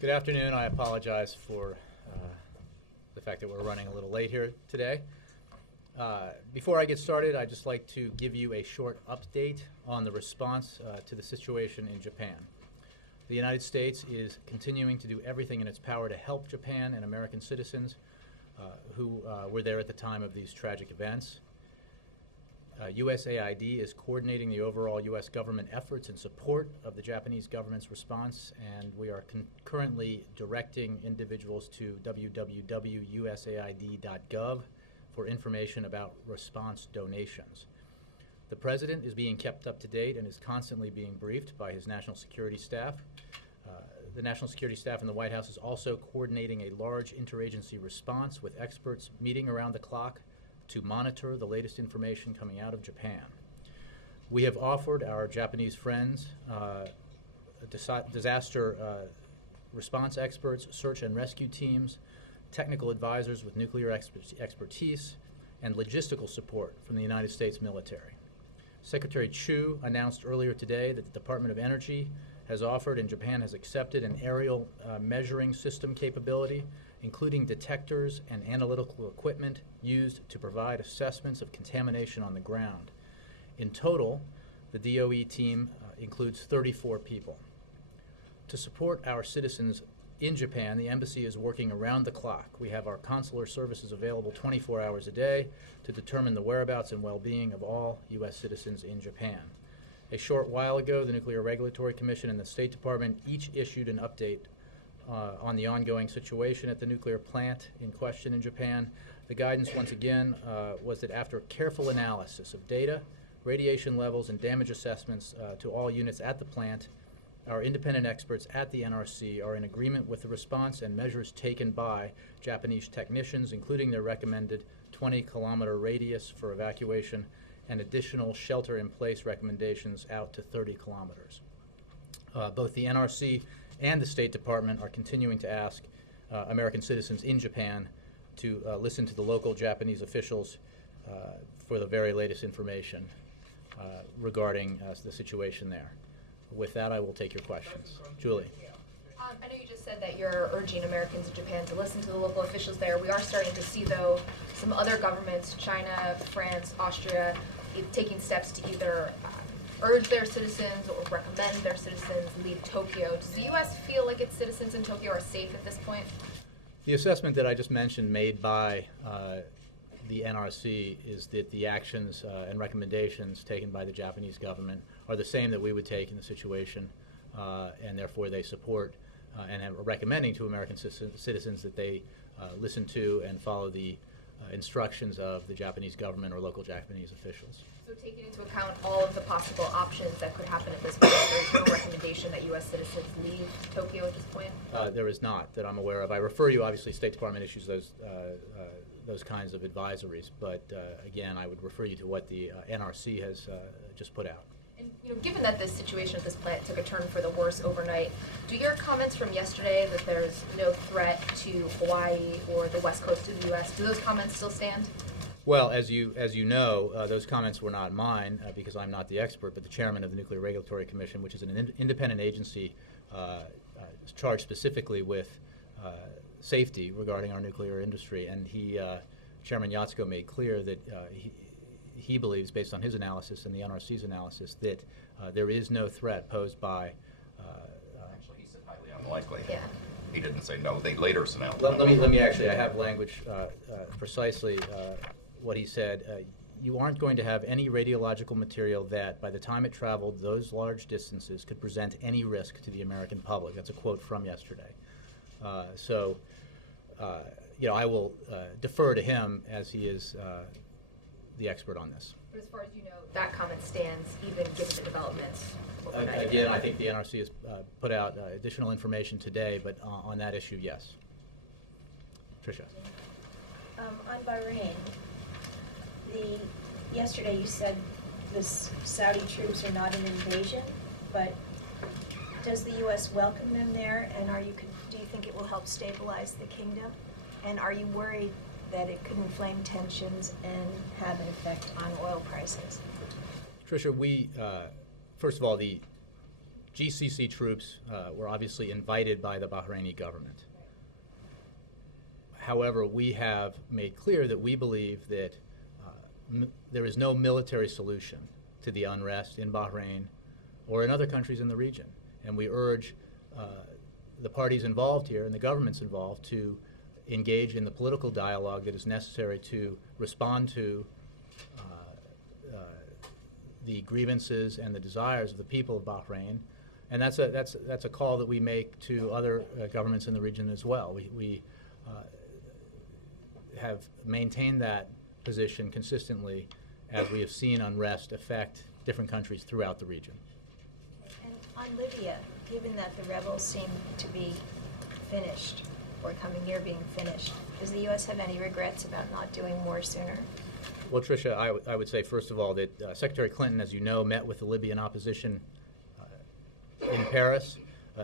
Good afternoon. I apologize for the fact that we're running a little late here today. Before I get started, I'd just like to give you a short update on the response to the situation in Japan. The United States is continuing to do everything in its power to help Japan and American citizens who were there at the time of these tragic events. USAID is coordinating the overall U.S. government efforts in support of the Japanese government's response, and we are currently directing individuals to www.usaid.gov for information about response donations. The President is being kept up to date and is constantly being briefed by his national security staff. The national security staff in the White House is also coordinating a large interagency response with experts meeting around the clock to monitor the latest information coming out of Japan. We have offered our Japanese friends disaster response experts, search and rescue teams, technical advisors with nuclear expertise, and logistical support from the United States military. Secretary Chu announced earlier today that the Department of Energy has offered and Japan has accepted an aerial measuring system capability, including detectors and analytical equipment used to provide assessments of contamination on the ground. In total, the DOE team includes 34 people. To support our citizens in Japan, the embassy is working around the clock. We have our consular services available 24 hours a day to determine the whereabouts and well-being of all U.S. citizens in Japan. A short while ago, the Nuclear Regulatory Commission and the State Department each issued an update on the ongoing situation at the nuclear plant in question in Japan. The guidance, once again, was that after careful analysis of data, radiation levels, and damage assessments to all units at the plant, our independent experts at the NRC are in agreement with the response and measures taken by Japanese technicians, including their recommended 20-kilometer radius for evacuation and additional shelter-in-place recommendations out to 30 kilometers. Both the NRC and the State Department are continuing to ask American citizens in Japan to listen to the local Japanese officials for the very latest information regarding the situation there. With that, I will take your questions. Julie. I know you just said that you're urging Americans in Japan to listen to the local officials there. We are starting to see, though, some other governments, China, France, Austria, taking steps to either urge their citizens or recommend their citizens leave Tokyo. Does the U.S. feel like its citizens in Tokyo are safe at this point? The assessment that I just mentioned made by the NRC is that the actions and recommendations taken by the Japanese government are the same that we would take in the situation, and therefore they support and are recommending to American citizens that they listen to and follow the instructions of the Japanese government or local Japanese officials. So taking into account all of the possible options that could happen at this point, there's no recommendation that U.S. citizens leave Tokyo at this point? There is not, that I'm aware of. I refer you, obviously, State Department issues those kinds of advisories, but again, I would refer you to what the NRC has just put out. And given that this situation at this plant took a turn for the worse overnight, do your comments from yesterday that there's no threat to Hawaii or the west coast of the U.S., do those comments still stand? Well, as you know, those comments were not mine because I'm not the expert, but the chairman of the Nuclear Regulatory Commission, which is an independent agency charged specifically with safety regarding our nuclear industry. And Chairman Yatsuko made clear that he believes, based on his analysis and the NRC's analysis, that there is no threat posed by. Actually, he said highly unlikely. Yeah. He didn't say no. They later said no. Let me actually. I have language precisely what he said. You aren't going to have any radiological material that, by the time it traveled those large distances, could present any risk to the American public. That's a quote from yesterday. I will defer to him as he is the expert on this. But as far as you know, that comment stands even given the developments. Again, I think the NRC has put out additional information today, but on that issue, yes. Tricia. On Bahrain, yesterday you said the Saudi troops are not an invasion, but does the U.S. welcome them there, and do you think it will help stabilize the kingdom? And are you worried that it could inflame tensions and have an effect on oil prices? Tricia, we, first of all, the GCC troops were obviously invited by the Bahraini government. However, we have made clear that we believe that there is no military solution to the unrest in Bahrain or in other countries in the region. And we urge the parties involved here and the governments involved to engage in the political dialogue that is necessary to respond to the grievances and the desires of the people of Bahrain. And that's a call that we make to other governments in the region as well. We have maintained that position consistently as we have seen unrest affect different countries throughout the region. And on Libya, given that the rebels seem to be finished or coming near being finished, does the U.S. have any regrets about not doing more sooner? Well, Tricia, I would say, first of all, that Secretary Clinton, as you know, met with the Libyan opposition in Paris,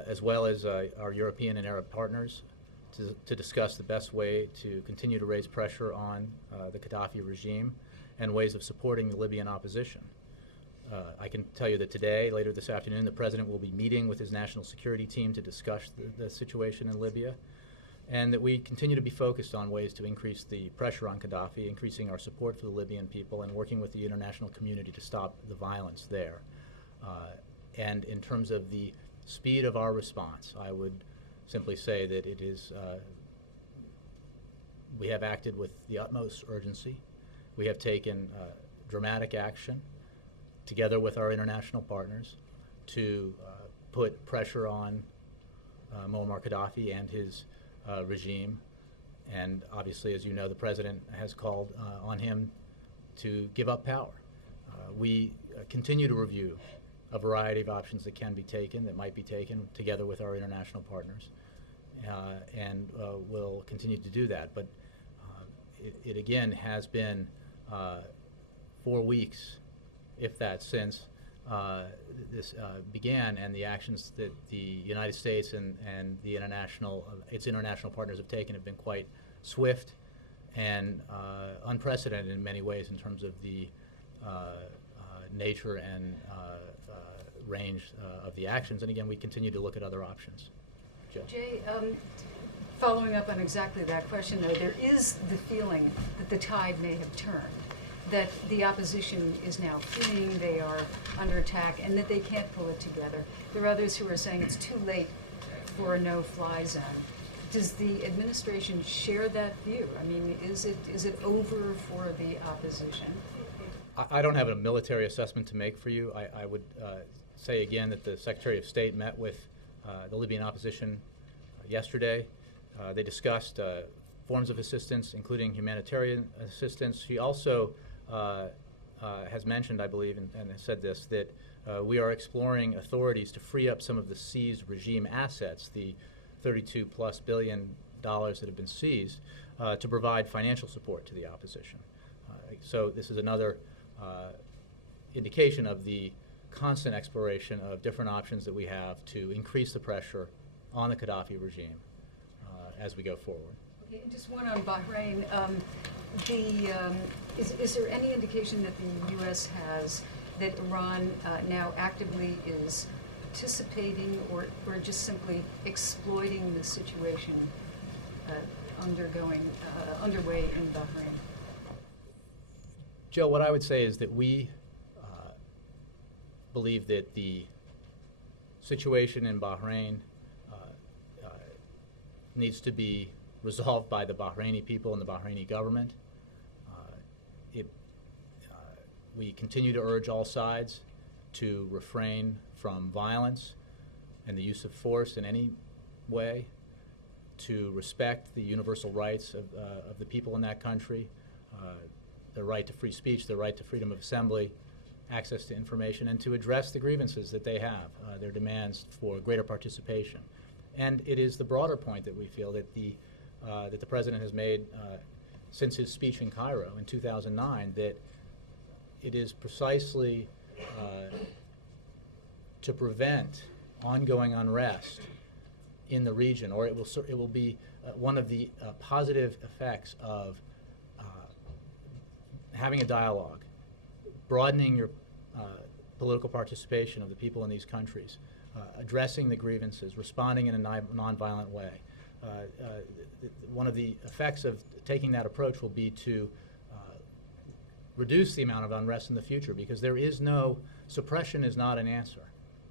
as well as our European and Arab partners, to discuss the best way to continue to raise pressure on the Gaddafi regime and ways of supporting the Libyan opposition. I can tell you that today, later this afternoon, the President will be meeting with his national security team to discuss the situation in Libya, and that we continue to be focused on ways to increase the pressure on Gaddafi, increasing our support for the Libyan people, and working with the international community to stop the violence there. And in terms of the speed of our response, I would simply say that it is, we have acted with the utmost urgency. We have taken dramatic action together with our international partners to put pressure on Muammar Gaddafi and his regime. And obviously, as you know, the President has called on him to give up power. We continue to review a variety of options that can be taken, that might be taken together with our international partners, and we'll continue to do that. But it again has been 4 weeks, if that, since this began, and the actions that the United States and the its international partners have taken have been quite swift and unprecedented in many ways in terms of the nature and range of the actions. And again, we continue to look at other options. Jill? Jay, following up on exactly that question, though, there is the feeling that the tide may have turned, that the opposition is now fleeing, they are under attack, and that they can't pull it together. There are others who are saying it's too late for a no-fly zone. Does the administration share that view? I mean, is it over for the opposition? I don't have a military assessment to make for you. I would say again that the Secretary of State met with the Libyan opposition yesterday. They discussed forms of assistance, including humanitarian assistance. She also has mentioned, I believe, and has said this, that we are exploring authorities to free up some of the seized regime assets, the $32+ billion that have been seized, to provide financial support to the opposition. So this is another indication of the constant exploration of different options that we have to increase the pressure on the Gaddafi regime as we go forward. Okay, and just one on Bahrain. Is there any indication that the U.S. has that Iran now actively is participating or just simply exploiting the situation underway in Bahrain? Jill, what I would say is that we believe that the situation in Bahrain needs to be resolved by the Bahraini people and the Bahraini government. We continue to urge all sides to refrain from violence and the use of force in any way, to respect the universal rights of the people in that country, their right to free speech, their right to freedom of assembly, access to information, and to address the grievances that they have, their demands for greater participation. And it is the broader point that we feel that the President has made since his speech in Cairo in 2009, that it is precisely to prevent ongoing unrest in the region, or it will be one of the positive effects of having a dialogue, broadening your political participation of the people in these countries, addressing the grievances, responding in a nonviolent way. One of the effects of taking that approach will be to reduce the amount of unrest in the future, because there is no, suppression is not an answer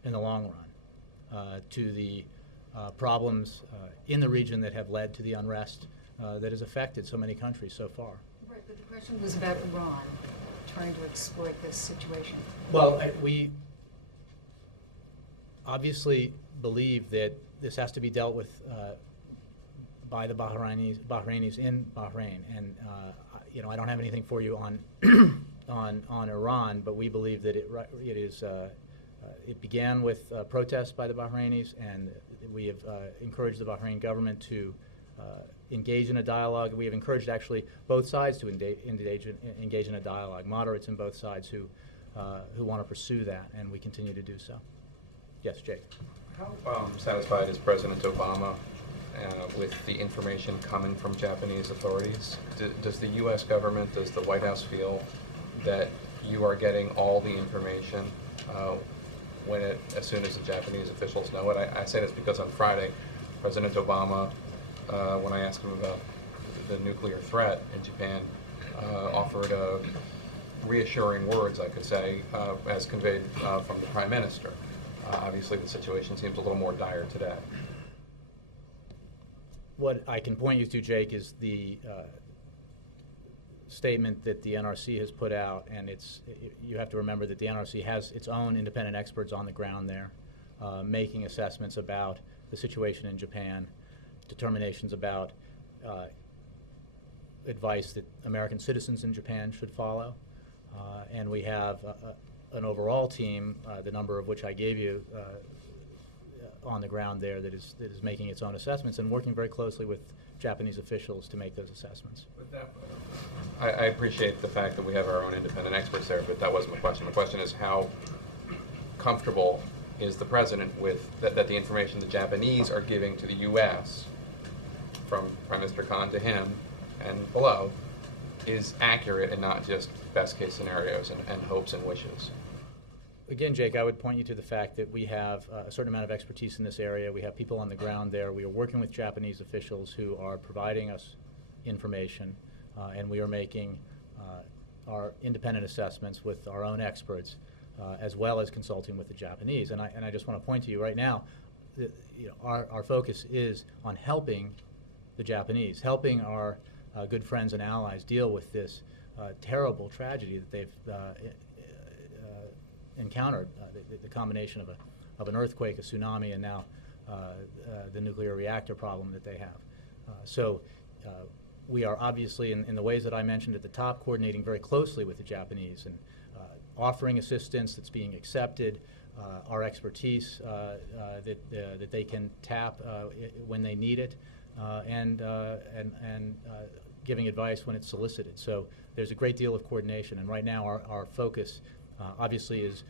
in the long run to the problems in the region that have led to the unrest that has affected so many countries so far. Right, but the question was about Iran trying to exploit this situation. Well, we obviously believe that this has to be dealt with by the Bahrainis in Bahrain, and I don't have anything for you on on Iran, but we believe that it began with protests by the Bahrainis, and we have encouraged the Bahrain government to engage in a dialogue. We have encouraged actually both sides to engage in a dialogue, moderates in both sides who want to pursue that, and we continue to do so. Yes, Jake. How satisfied is President Obama with the information coming from Japanese authorities? Does the U.S. government, does the White House feel that you are getting all the information as soon as the Japanese officials know it? I say this because on Friday, President Obama, when I asked him about the nuclear threat in Japan, offered reassuring words, I could say, as conveyed from the Prime Minister. Obviously, the situation seems a little more dire today. What I can point you to, Jake, is the statement that the NRC has put out, and you have to remember that the NRC has its own independent experts on the ground there, making assessments about the situation in Japan, determinations about advice that American citizens in Japan should follow, and we have an overall team, the number of which I gave you, on the ground there that is making its own assessments and working very closely with Japanese officials to make those assessments. I appreciate the fact that we have our own independent experts there, but that wasn't my question. My question is, how comfortable is the President with that the information the Japanese are giving to the U.S. from Prime Minister Khan to him and below is accurate and not just best case scenarios and hopes and wishes? Again, Jake, I would point you to the fact that we have a certain amount of expertise in this area. We have people on the ground there. We are working with Japanese officials who are providing us information, and we are making our independent assessments with our own experts, as well as consulting with the Japanese. And I just want to point to you right now, our focus is on helping the Japanese, helping our good friends and allies deal with this terrible tragedy that they've encountered, the combination of an earthquake, a tsunami, and now the nuclear reactor problem that they have. So we are obviously, in the ways that I mentioned at the top, coordinating very closely with the Japanese and offering assistance that's being accepted, our expertise that they can tap when they need it, and giving advice when it's solicited. So there's a great deal of coordination, and right now our focus obviously is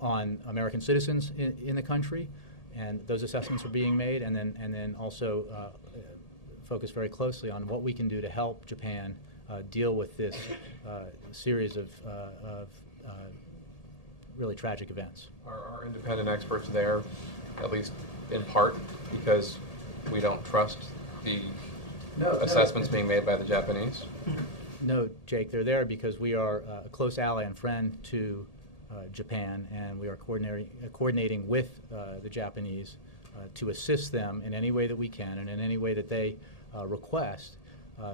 on American citizens in the country, and those assessments are being made, and then also focus very closely on what we can do to help Japan deal with this series of really tragic events. Are our independent experts there, at least in part, because we don't trust the assessments being made by the Japanese? No, Jake, they're there because we are a close ally and friend to Japan, and we are coordinating with the Japanese to assist them in any way that we can and in any way that they request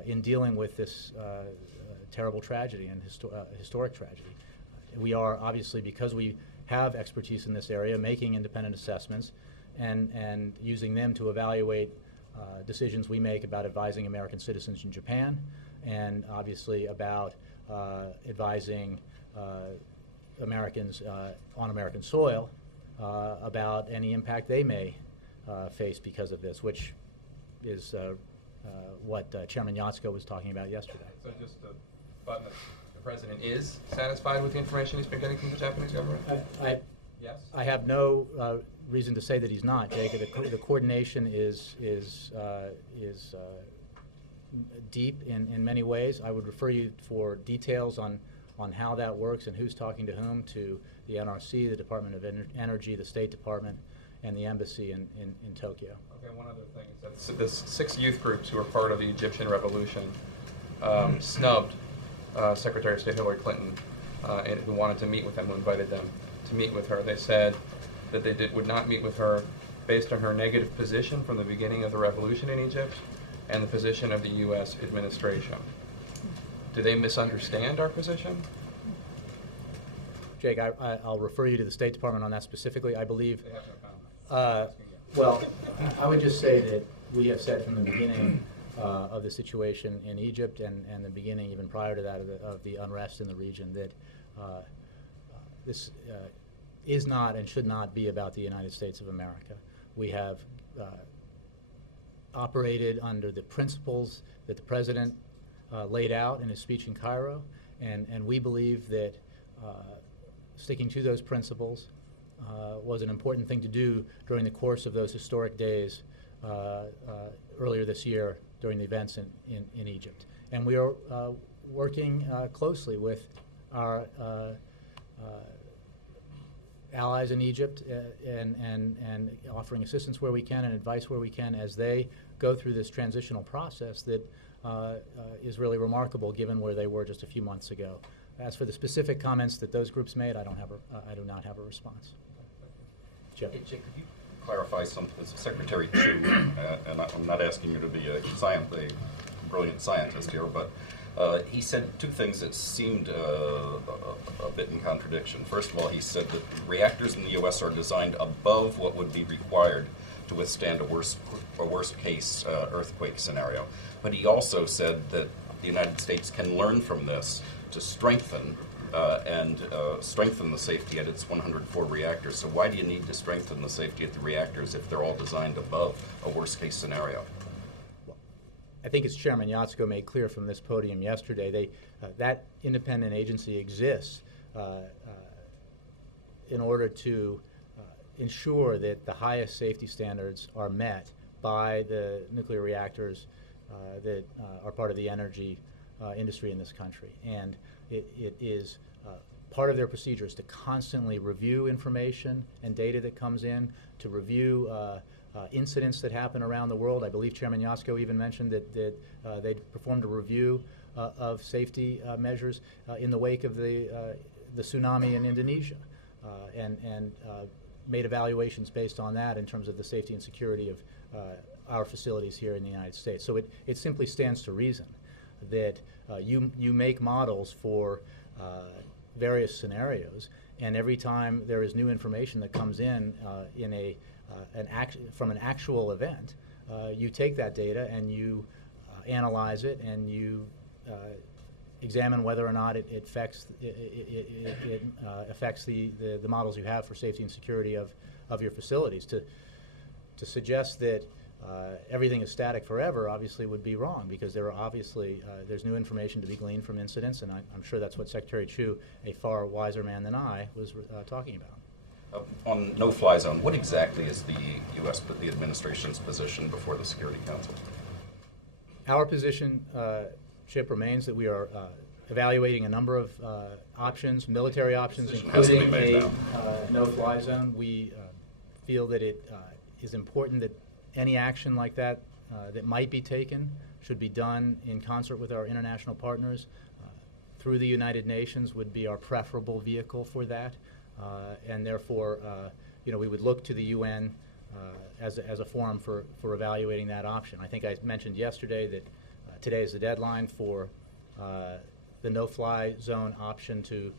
in dealing with this terrible tragedy and historic tragedy. We are obviously, because we have expertise in this area, making independent assessments and using them to evaluate decisions we make about advising American citizens in Japan, and obviously about advising Americans on American soil about any impact they may face because of this, which is what Chairman Yatsuko was talking about yesterday. So just to button it, the President is satisfied with the information he's been getting from the Japanese government? Yes? I have no reason to say that he's not, Jake. The coordination is deep in many ways. I would refer you for details on how that works and who's talking to whom to the NRC, the Department of Energy, the State Department, and the embassy in Tokyo. Okay, one other thing is that this 6 youth groups who were part of the Egyptian revolution snubbed Secretary of State Hillary Clinton, and who wanted to meet with them, who invited them to meet with her. They said that they would not meet with her based on her negative position from the beginning of the revolution in Egypt and the position of the U.S. administration. Do they misunderstand our position? Jake, I'll refer you to the State Department on that specifically. I believe. They have no comment. Well, I would just say that we have said from the beginning of the situation in Egypt and the beginning, even prior to that, of the unrest in the region, that this is not and should not be about the United States of America. We have operated under the principles that the President laid out in his speech in Cairo, and we believe that sticking to those principles was an important thing to do during the course of those historic days earlier this year during the events in Egypt. And we are working closely with our allies in Egypt and offering assistance where we can and advice where we can as they go through this transitional process that is really remarkable given where they were just a few months ago. As for the specific comments that those groups made, I do not have a response. Jim. Hey, Jake, could you clarify something? Secretary Chu, and I'm not asking you to be a brilliant scientist here, but he said two things that seemed a bit in contradiction. First of all, he said that reactors in the U.S. are designed above what would be required to withstand a worst case earthquake scenario. But he also said that the United States can learn from this to strengthen strengthen the safety at its 104 reactors. So why do you need to strengthen the safety at the reactors if they're all designed above a worst case scenario? I think as Chairman Yatsko made clear from this podium yesterday, that independent agency exists in order to ensure that the highest safety standards are met by the nuclear reactors that are part of the energy industry in this country. And it is part of their procedures to constantly review information and data that comes in, to review incidents that happen around the world. I believe Chairman Yatsko even mentioned that they performed a review of safety measures in the wake of the tsunami in Indonesia, and made evaluations based on that in terms of the safety and security of our facilities here in the United States. So it simply stands to reason that you make models for various scenarios, and every time there is new information that comes in from an actual event, you take that data and you analyze it and you examine whether or not it affects the models you have for safety and security of your facilities. To suggest that everything is static forever obviously would be wrong, because there are obviously there's new information to be gleaned from incidents, and I'm sure that's what Secretary Chu, a far wiser man than I, was talking about. On no-fly zone, what exactly is the U.S. the administration's position before the Security Council? Our position, Chip, remains that we are evaluating a number of options, military options, Decision has to be including made a no-fly zone. We feel that it is important that any action like that that might be taken should be done in concert with our international partners. Through the United Nations would be our preferable vehicle for that, and therefore, we would look to the UN as a forum for evaluating that option. I think I mentioned yesterday that today is the deadline for the no-fly zone option to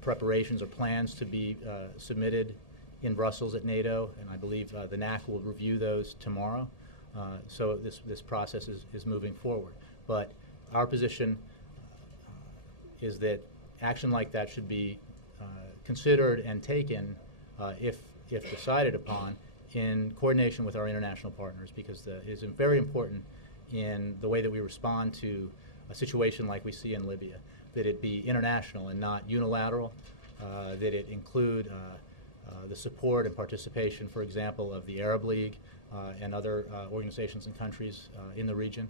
preparations or plans to be submitted in Brussels at NATO, and I believe the NAC will review those tomorrow. So this process is moving forward. But our position is that action like that should be considered and taken, if decided upon, in coordination with our international partners, because it is very important in the way that we respond to a situation like we see in Libya, that it be international and not unilateral, that it include the support and participation, for example, of the Arab League and other organizations and countries in the region,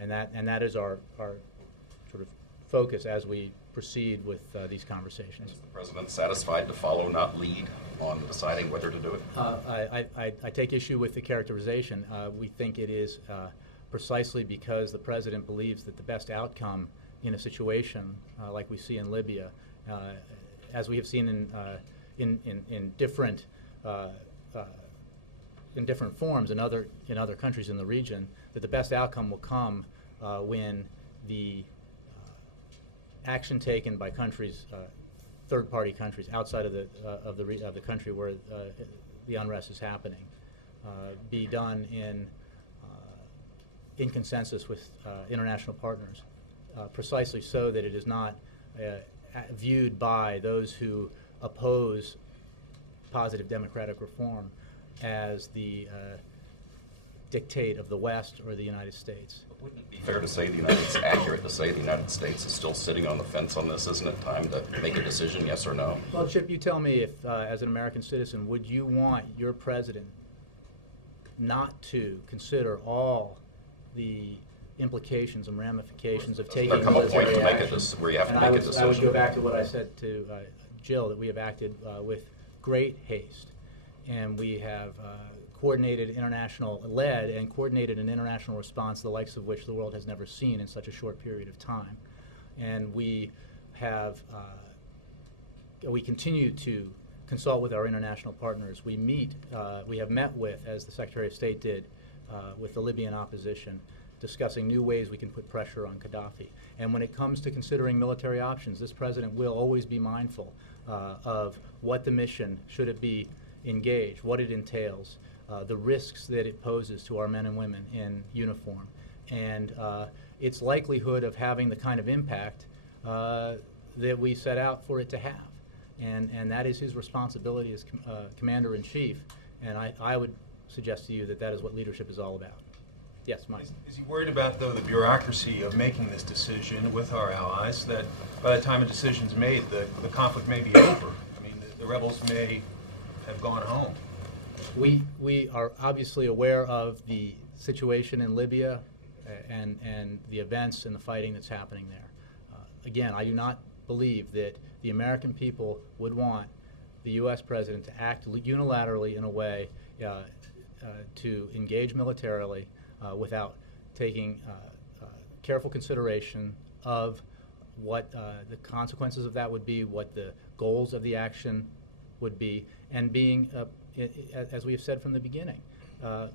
and that is our sort of focus as we proceed with these conversations. Is the President satisfied to follow, not lead, on deciding whether to do it? I take issue with the characterization. We think it is precisely because the president believes that the best outcome in a situation like we see in Libya, as we have seen in different forms in other countries in the region, that the best outcome will come when the action taken by countries, third-party countries outside of the country where the unrest is happening, be done in consensus with international partners, precisely so that it is not viewed by those who oppose positive democratic reform as the dictate of the West or the United States. Wouldn't it be fair to say it's accurate to say the United States is still sitting on the fence on this? Isn't it time to make a decision, yes or no? Well, Chip, you tell me if, as an American citizen, would you want your president not to consider all the implications and ramifications of taking There come a point military to make a action? where you have to And make a decision. I would go back to what I said to Jill, that we have acted with great haste, and we have coordinated an international response, the likes of which the world has never seen in such a short period of time. And we have, we continue to consult with our international partners. We have met with, as the Secretary of State did, with the Libyan opposition, discussing new ways we can put pressure on Gaddafi. And when it comes to considering military options, this president will always be mindful of what the mission, should it be engaged, what it entails, the risks that it poses to our men and women in uniform, and its likelihood of having the kind of impact that we set out for it to have. And that is his responsibility as Commander-in-Chief, and I would suggest to you that that is what leadership is all about. Yes, Mike. Is he worried about, though, the bureaucracy of making this decision with our allies, that by the time a decision's made, the conflict may be over? I mean, the rebels may have gone home. We are obviously aware of the situation in Libya and the events and the fighting that's happening there. Again, I do not believe that the American people would want the U.S. president to act unilaterally in a way to engage militarily without taking careful consideration of what the consequences of that would be, what the goals of the action would be, and being, as we have said from the beginning,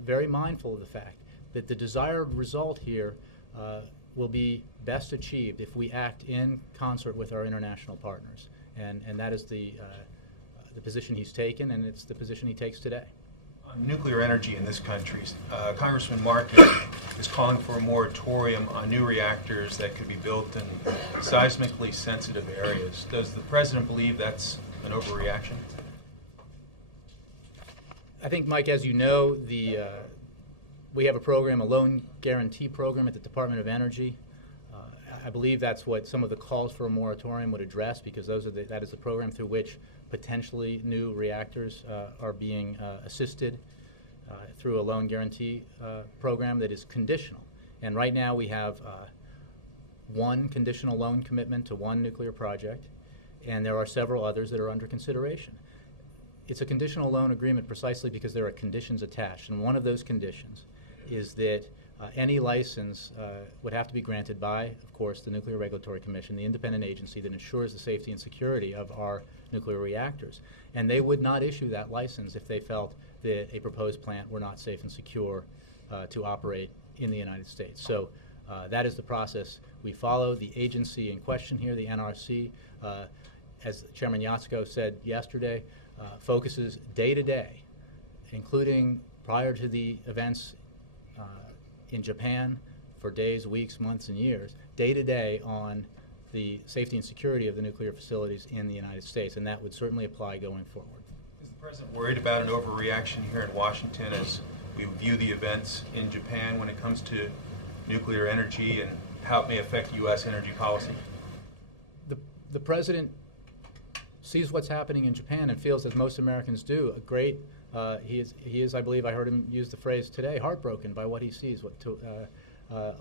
very mindful of the fact that the desired result here will be best achieved if we act in concert with our international partners. And that is the position he's taken, and it's the position he takes today. On nuclear energy in this country, Congressman Markey is calling for a moratorium on new reactors that could be built in seismically sensitive areas. Does the president believe that's an overreaction? I think, Mike, as you know, we have a program, a loan guarantee program at the Department of Energy. I believe that's what some of the calls for a moratorium would address, because that is the program through which potentially new reactors are being assisted through a loan guarantee program that is conditional. And right now we have one conditional loan commitment to one nuclear project, and there are several others that are under consideration. It's a conditional loan agreement precisely because there are conditions attached, and one of those conditions is that any license would have to be granted by, of course, the Nuclear Regulatory Commission, the independent agency that ensures the safety and security of our nuclear reactors. And they would not issue that license if they felt that a proposed plant were not safe and secure to operate in the United States. So that is the process we follow. The agency in question here, the NRC, as Chairman Yatsko said yesterday, focuses day to day, including prior to the events in Japan for days, weeks, months, and years, day to day on the safety and security of the nuclear facilities in the United States, and that would certainly apply going forward. Is the president worried about an overreaction here in Washington as we view the events in Japan when it comes to nuclear energy and how it may affect U.S. energy policy? The president sees what's happening in Japan and feels, as most Americans do, a great he is, I believe I heard him use the phrase today, heartbroken by what he sees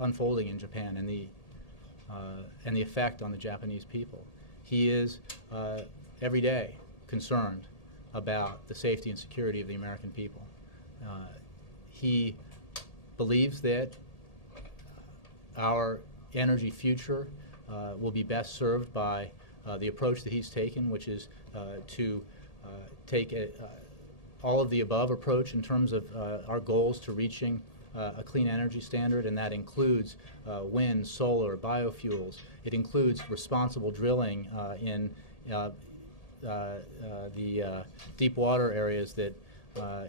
unfolding in Japan and the effect on the Japanese people. He is every day concerned about the safety and security of the American people. He believes that our energy future will be best served by the approach that he's taken, which is to take all of the above approach in terms of our goals to reaching a clean energy standard, and that includes wind, solar, biofuels. It includes responsible drilling in the deep water areas that,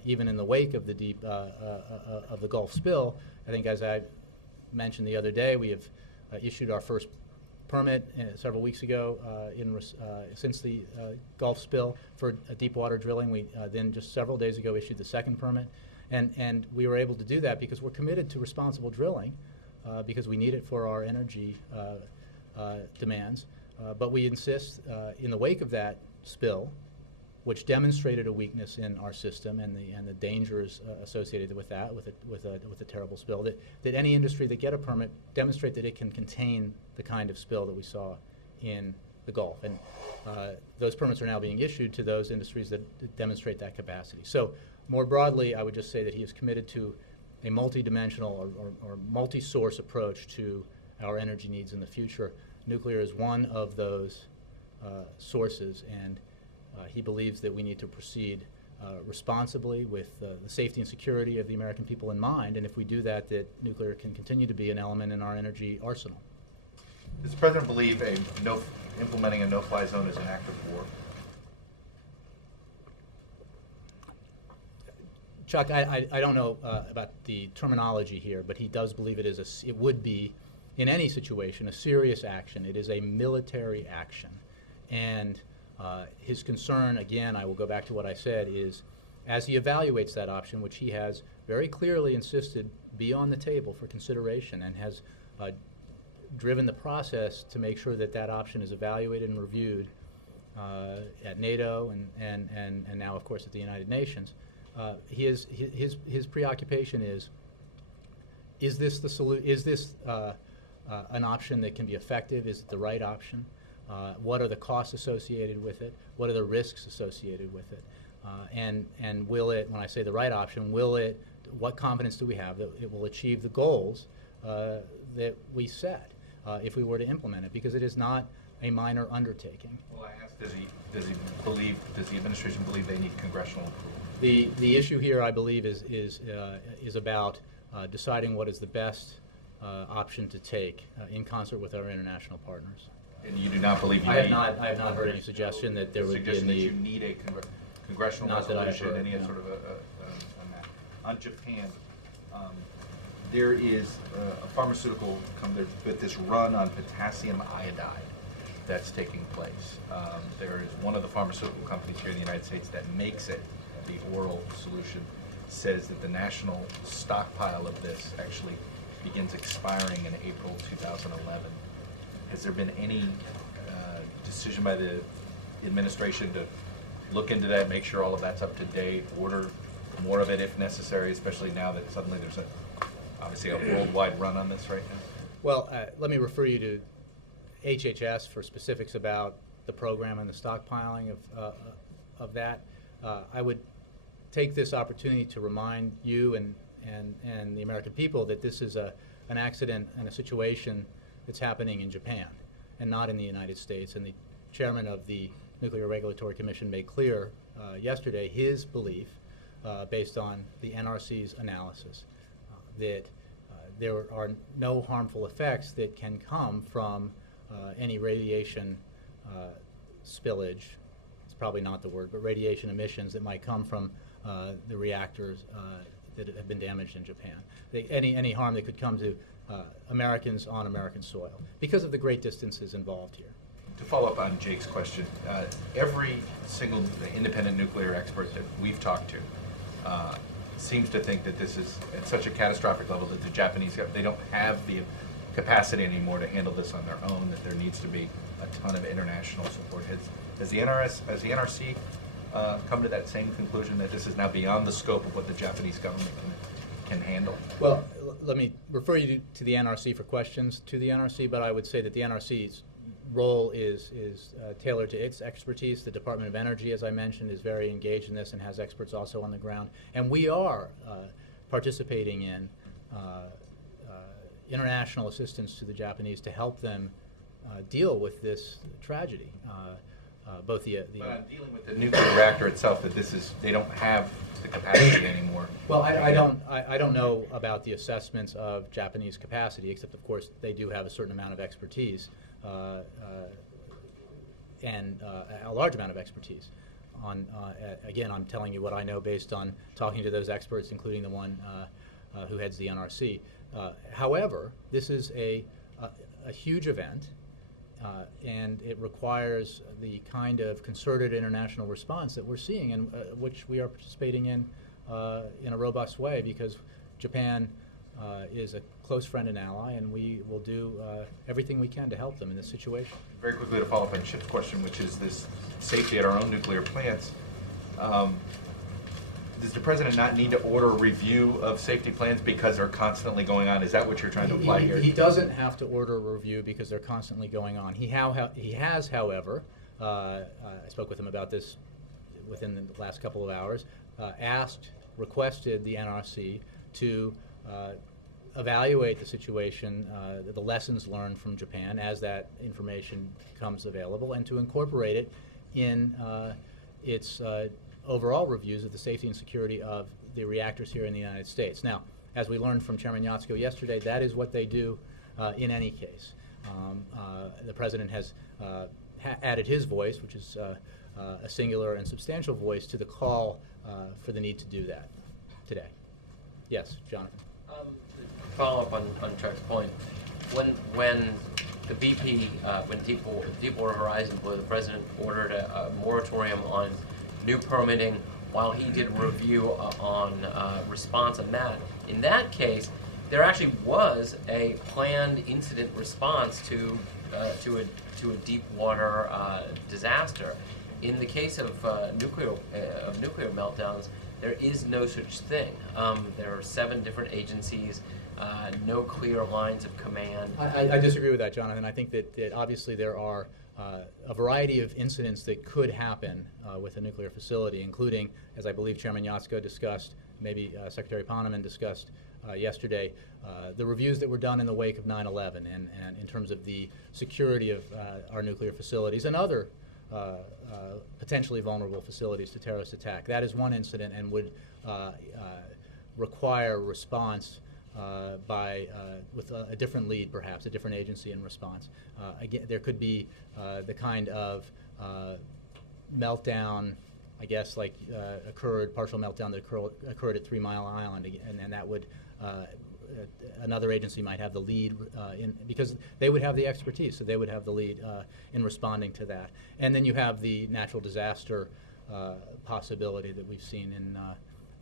even in the wake of the of the Gulf spill, I think, as I mentioned the other day, we have issued our first permit several weeks ago since the Gulf spill for deep water drilling. We then just several days ago issued the second permit, and we were able to do that because we're committed to responsible drilling, because we need it for our energy demands. But we insist, in the wake of that spill, which demonstrated a weakness in our system and the dangers associated with that, with a terrible spill, that any industry that get a permit demonstrate that it can contain the kind of spill that we saw in the Gulf. And those permits are now being issued to those industries that demonstrate that capacity. So more broadly, I would just say that he is committed to a multidimensional or multi-source approach to our energy needs in the future. Nuclear is one of those sources, and he believes that we need to proceed responsibly with the safety and security of the American people in mind, and if we do that, that nuclear can continue to be an element in our energy arsenal. Does the President believe implementing a no-fly zone is an act of war? Chuck, I don't know about the terminology here, but he does believe it would be, in any situation, a serious action. It is a military action. And his concern, again, I will go back to what I said, is as he evaluates that option, which he has very clearly insisted be on the table for consideration and has driven the process to make sure that that option is evaluated and reviewed at NATO and now, of course, at the United Nations. His preoccupation is this the is this an option that can be effective? Is it the right option? What are the costs associated with it? What are the risks associated with it? And will it, when I say the right option, what confidence do we have that it will achieve the goals that we set if we were to implement it? Because it is not a minor undertaking. Well, I asked, does the administration believe they need congressional approval? The issue here, I believe, is about deciding what is the best option to take in concert with our international partners. And you do not believe I have not heard any suggestion that there would be a suggestion that you need. need a congressional Not that I've resolution, heard, any no. sort of a map. On Japan, there is a pharmaceutical company with this run on potassium iodide that's taking place. There is one of the pharmaceutical companies here in the United States that makes it, the oral solution, says that the national stockpile of this actually begins expiring in April 2011. Has there been any decision by the administration to look into that, make sure all of that's up to date, order more of it if necessary, especially now that suddenly there's obviously a worldwide run on this right now? Well, let me refer you to HHS for specifics about the program and the stockpiling of that. I would take this opportunity to remind you and the American people that this is an accident and a situation that's happening in Japan and not in the United States. And the chairman of the Nuclear Regulatory Commission made clear yesterday his belief, based on the NRC's analysis, that there are no harmful effects that can come from any radiation spillage. It's probably not the word, but radiation emissions that might come from the reactors that have been damaged in Japan. Any harm that could come to Americans on American soil because of the great distances involved here. To follow up on Jake's question, every single independent nuclear expert that we've talked to seems to think that this is at such a catastrophic level that the Japanese, they don't have the capacity anymore to handle this on their own, that there needs to be a ton of international support. Has the NRC come to that same conclusion, that this is now beyond the scope of what the Japanese government can handle? Well, let me refer you to the NRC for questions to the NRC, but I would say that the NRC role is tailored to its expertise. The Department of Energy, as I mentioned, is very engaged in this and has experts also on the ground. And we are participating in international assistance to the Japanese to help them deal with this tragedy. Both the But on dealing with the nuclear reactor itself, that they don't have the capacity anymore. well, I don't know about the assessments of Japanese capacity, except of course they do have a certain amount of expertise and a large amount of expertise. Again, I'm telling you what I know based on talking to those experts, including the one who heads the NRC. However, this is a huge event. And it requires the kind of concerted international response that we're seeing, and which we are participating in a robust way, because Japan is a close friend and ally, and we will do everything we can to help them in this situation. Very quickly to follow up on Chip's question, which is this safety at our own nuclear plants. Does the president not need to order a review of safety plans because they're constantly going on? Is that what you're trying to imply here? He doesn't have to order a review because they're constantly going on. He has, however, I spoke with him about this within the last couple of hours, requested the NRC to evaluate the situation, the lessons learned from Japan as that information becomes available, and to incorporate it in its overall reviews of the safety and security of the reactors here in the United States. Now, as we learned from Chairman Yatsuko yesterday, that is what they do in any case. The President has added his voice, which is a singular and substantial voice, to the call for the need to do that today. Yes, Jonathan. Follow up on Chuck's point. When the BP, when Deepwater Horizon, where the President ordered a moratorium on new permitting while he did a review on response on that. In that case, there actually was a planned incident response to a deep water disaster. In the case of nuclear meltdowns, there is no such thing. There are 7 different agencies, no clear lines of command. I disagree with that, Jonathan. I think that obviously there are a variety of incidents that could happen with a nuclear facility, including, as I believe Chairman Yatsuko discussed, maybe Secretary Poneman discussed yesterday, the reviews that were done in the wake of 9/11 and in terms of the security of our nuclear facilities and other potentially vulnerable facilities to terrorist attack. That is one incident and would require response with a different lead, perhaps, a different agency in response. Again, there could be the kind of meltdown, I guess, like partial meltdown that occurred at 3 Mile Island, and that would, another agency might have the lead because they would have the expertise, so they would have the lead in responding to that. And then you have the natural disaster possibility that we've seen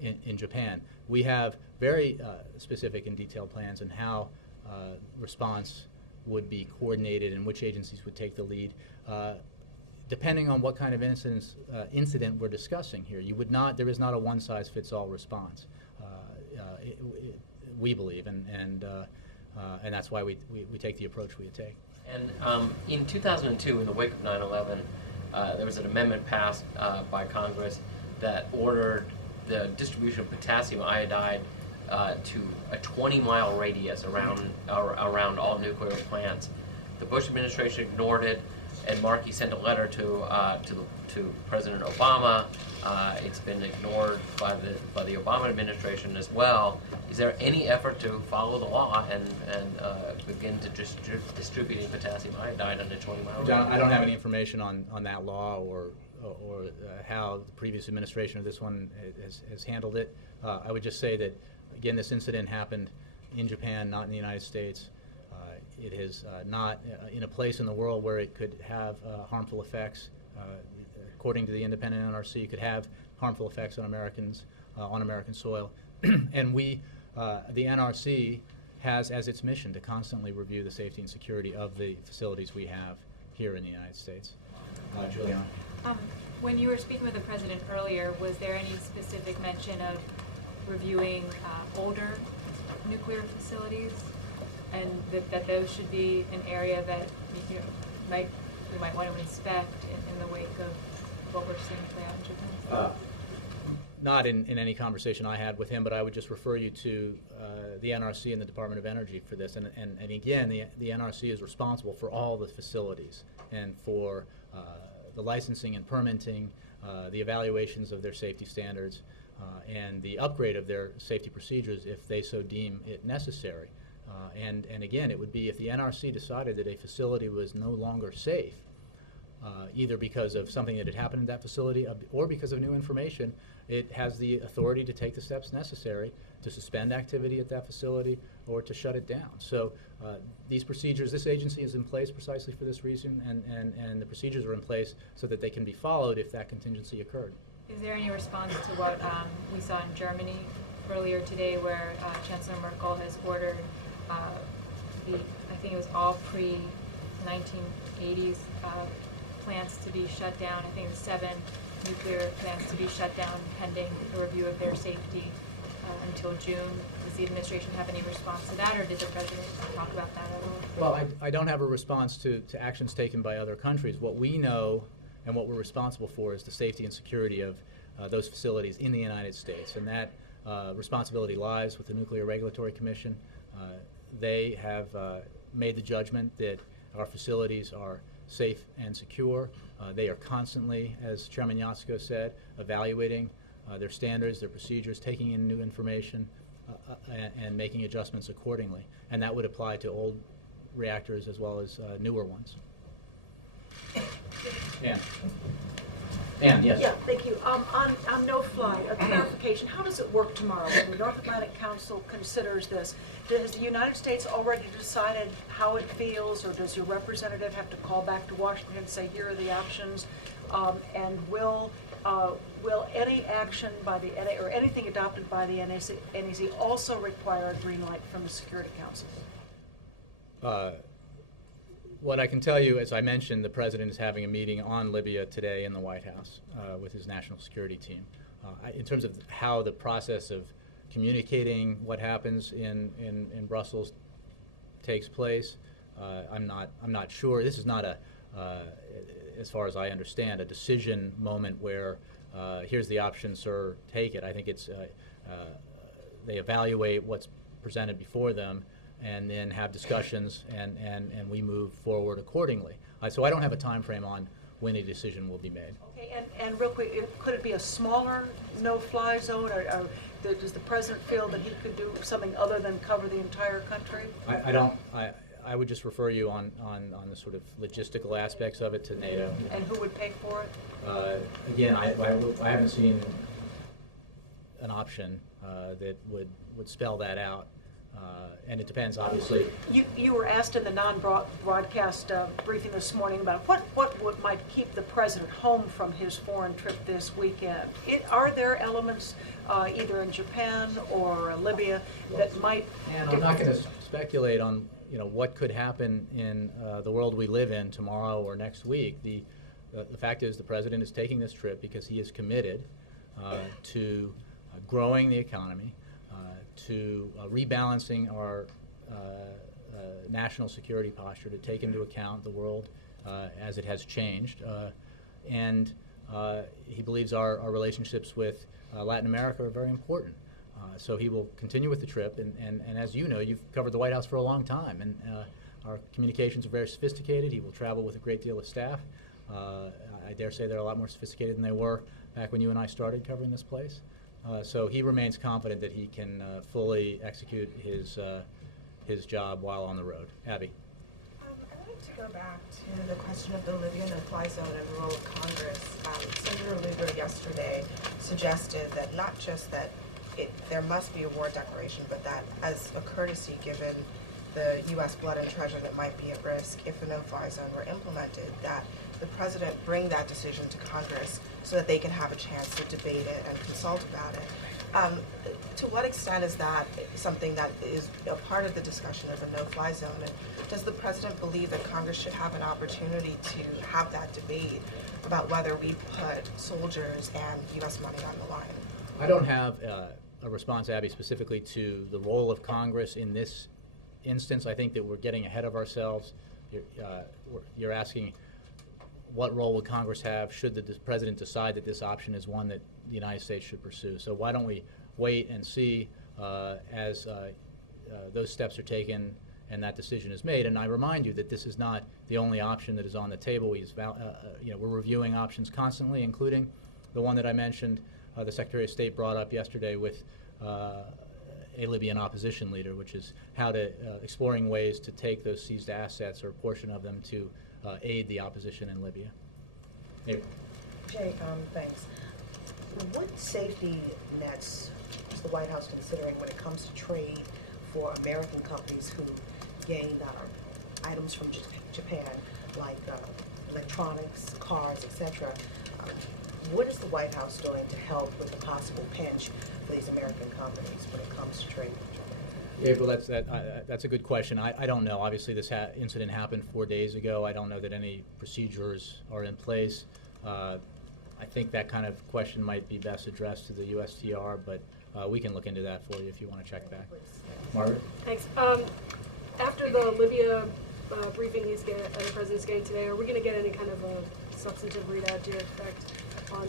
in Japan. We have very specific and detailed plans on how response would be coordinated and which agencies would take the lead. Depending on what kind of incident we're discussing here, there is not a one-size-fits-all response. We believe, and that's why we take the approach we take. And in 2002, in the wake of 9/11, there was an amendment passed by Congress that ordered the distribution of potassium iodide to a 20-mile radius around all nuclear plants. The Bush administration ignored it, and Markey sent a letter to President Obama. It's been ignored by the Obama administration as well. Is there any effort to follow the law and begin to distributing potassium iodide on a 20-mile radius? John, I don't have any information on that law or how the previous administration or this one has handled it. I would just say that, again, this incident happened in Japan, not in the United States. It is not in a place in the world where it could have harmful effects. According to the independent NRC, it could have harmful effects on Americans, on American soil. And the NRC has as its mission to constantly review the safety and security of the facilities we have here in the United States. Juliana. When you were speaking with the President earlier, was there any specific mention of reviewing older nuclear facilities, and that those should be an area that we might want to inspect in the wake of what we're seeing play out in Japan? Not in any conversation I had with him, but I would just refer you to the NRC and the Department of Energy for this. And again, the NRC is responsible for all the facilities and for the licensing and permitting, the evaluations of their safety standards, and the upgrade of their safety procedures if they so deem it necessary. And again, it would be if the NRC decided that a facility was no longer safe, either because of something that had happened in that facility or because of new information, it has the authority to take the steps necessary to suspend activity at that facility or to shut it down. So these procedures, this agency is in place precisely for this reason, and the procedures are in place so that they can be followed if that contingency occurred. Is there any response to what we saw in Germany earlier today, where Chancellor Merkel has ordered I think it was all pre-1980s plants to be shut down? I think it was 7 nuclear plants to be shut down pending a review of their safety until June. Does the administration have any response to that, or did the president talk about that at all? Well, I don't have a response to actions taken by other countries. What we know and what we're responsible for is the safety and security of those facilities in the United States, and that responsibility lies with the Nuclear Regulatory Commission. They have made the judgment that our facilities are safe and secure. They are constantly, as Chairman Yatsko said, evaluating their standards, their procedures, taking in new information, and making adjustments accordingly. And that would apply to old reactors as well as newer ones. Ann, yes. Yeah, thank you. On no-fly, a clarification, how does it work tomorrow when the North Atlantic Council considers this? Has the United States already decided how it feels, or does your representative have to call back to Washington and say, here are the options? And will any action by the NA, or anything adopted by the NEC also require a green light from the Security Council? What I can tell you, as I mentioned, the President is having a meeting on Libya today in the White House with his national security team. In terms of how the process of communicating what happens in Brussels takes place, I'm not sure. This is not as far as I understand, a decision moment where here's the option, sir, take it. I think it's they evaluate what's presented before them, and then have discussions, and we move forward accordingly. So I don't have a time frame on when a decision will be made. Okay, and real quick, could it be a smaller no-fly zone, or does the President feel that he could do something other than cover the entire country? I would just refer you on the sort of logistical aspects of it to NATO. And who would pay for it? Again, I haven't seen an option that would spell that out. And it depends, obviously. You were asked in the non-broadcast briefing this morning about what might keep the President home from his foreign trip this weekend. Are there elements, either in Japan or Libya, that might... And I'm not going to speculate on what could happen in the world we live in tomorrow or next week. The fact is the President is taking this trip because he is committed to growing the economy, to rebalancing our national security posture, to take into account the world as it has changed. And he believes our relationships with Latin America are very important. So he will continue with the trip. And as you know, you've covered the White House for a long time. And our communications are very sophisticated. He will travel with a great deal of staff. I dare say they're a lot more sophisticated than they were back when you and I started covering this place. So he remains confident that he can fully execute his job while on the road. Abby. I wanted to go back to the question of the Libya no-fly zone and the role of Congress. Senator Lugar yesterday suggested that not just that there must be a war declaration, but that as a courtesy given the U.S. blood and treasure that might be at risk if a no-fly zone were implemented, that the President bring that decision to Congress so that they can have a chance to debate it and consult about it. To what extent is that something that is a part of the discussion of a no-fly zone? And does the President believe that Congress should have an opportunity to have that debate about whether we put soldiers and U.S. money on the line? I don't have a response, Abby, specifically to the role of Congress in this instance. I think that we're getting ahead of ourselves you're asking what role would Congress have should the President decide that this option is one that the United States should pursue. So why don't we wait and see as those steps are taken and that decision is made. And I remind you that this is not the only option that is on the table. We're reviewing options constantly, including the one that I mentioned the Secretary of State brought up yesterday with a Libyan opposition leader, which is exploring ways to take those seized assets or a portion of them to aid the opposition in Libya. April. Jay, thanks. What safety nets is the White House considering when it comes to trade for American companies who gain items from Japan, like electronics, cars, etc.? What is the White House doing to help with the possible pinch for these American companies when it comes to trade with Japan? April, that's a good question. I don't know. Obviously, this incident happened 4 days ago. I don't know that any procedures are in place. I think that kind of question might be best addressed to the USTR, but we can look into that for you if you want to check back. Margaret? Thanks. After the Libya briefing the President's getting today, are we going to get any kind of a substantive readout to your effect on?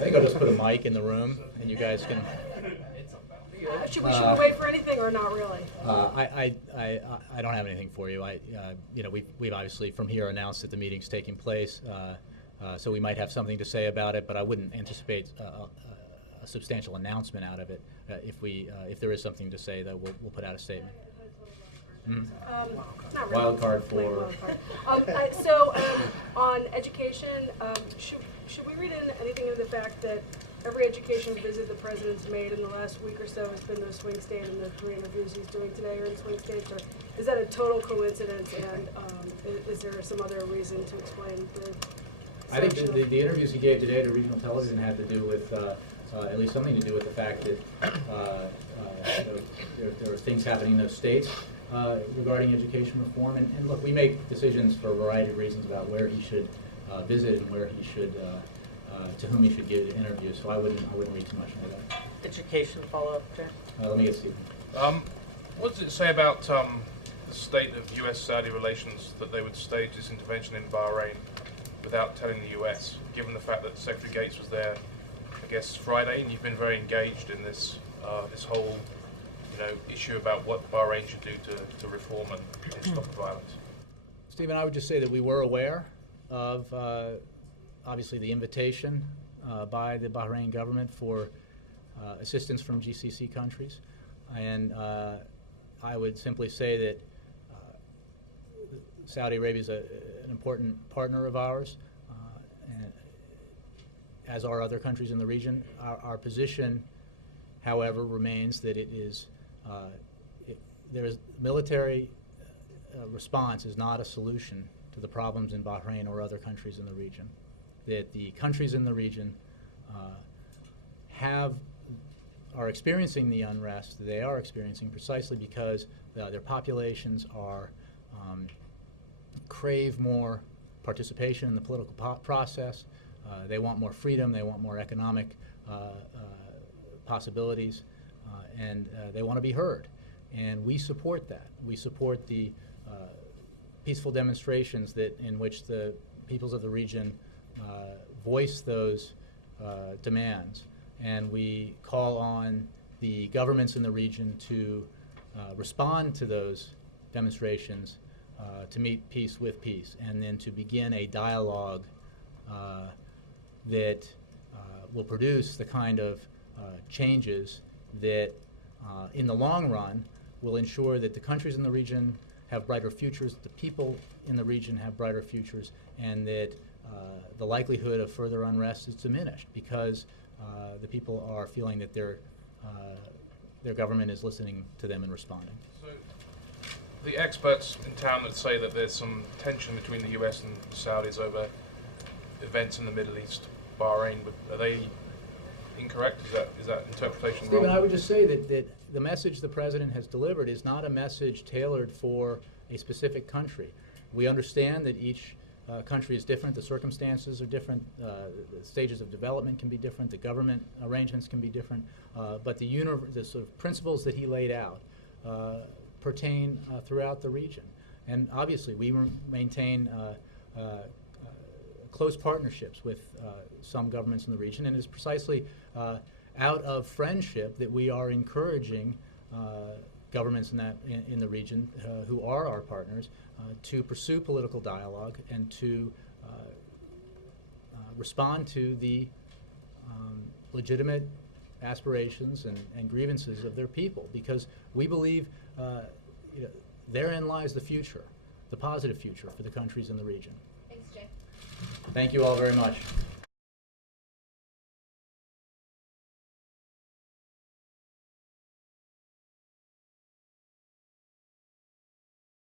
I think I'll just put a mic in the room, and you guys can. Should we wait for anything or not really? I don't have anything for you. We've obviously from here announced that the meeting's taking place, so we might have something to say about it, but I wouldn't anticipate a substantial announcement out of it. If there is something to say, though, we'll put out a statement. Not really. Wild card Plain for. wild card. On education, should we read in anything of the fact that every education visit the President's made in the last week or so has been to a swing state, and the 3 interviews he's doing today are in swing states, or is that a total coincidence, and is there some other reason to explain the I think the interviews he gave today to regional television had to do with, at least something to do with the fact that there are things happening in those states regarding education reform. And look, we make decisions for a variety of reasons about where he should visit and where he should, to whom he should give interviews. So I wouldn't read too much into that. Education follow-up, Jay? Let me get Stephen. What does it say about the state of U.S.-Saudi relations that they would stage this intervention in Bahrain without telling the U.S., given the fact that Secretary Gates was there, I guess, Friday, and you've been very engaged in this this whole issue about what Bahrain should do to reform and stop the violence? Stephen, I would just say that we were aware of, obviously, the invitation by the Bahrain government for assistance from GCC countries. And I would simply say that Saudi Arabia is an important partner of ours, and as are other countries in the region. Our position, however, remains that military response is not a solution to the problems in Bahrain or other countries in the region. That the countries in the region are experiencing the unrest they are experiencing precisely because their populations crave more participation in the political process. They want more freedom. They want more economic possibilities, and they want to be heard. And we support that. We support the peaceful demonstrations in which the peoples of the region voice those demands. And we call on the governments in the region to respond to those demonstrations, to meet peace with peace, and then to begin a dialogue that will produce the kind of changes that in the long run will ensure that the countries in the region have brighter futures, the people in the region have brighter futures, and that the likelihood of further unrest is diminished because the people are feeling that their government is listening to them and responding. So the experts in town that say that there's some tension between the U.S. and the Saudis over events in the Middle East, Bahrain, are they incorrect? Is that interpretation wrong? Stephen, I would just say that the message the President has delivered is not a message tailored for a specific country. We understand that each country is different, the circumstances are different, the stages of development can be different, the government arrangements can be different, but the sort of principles that he laid out pertain throughout the region. And obviously, we maintain close partnerships with some governments in the region, and it is precisely out of friendship that we are encouraging governments in the region who are our partners to pursue political dialogue and to respond to the legitimate aspirations and grievances of their people, because we believe therein lies the future, the positive future for the countries in the region. Thanks, Jay. Thank you all very much.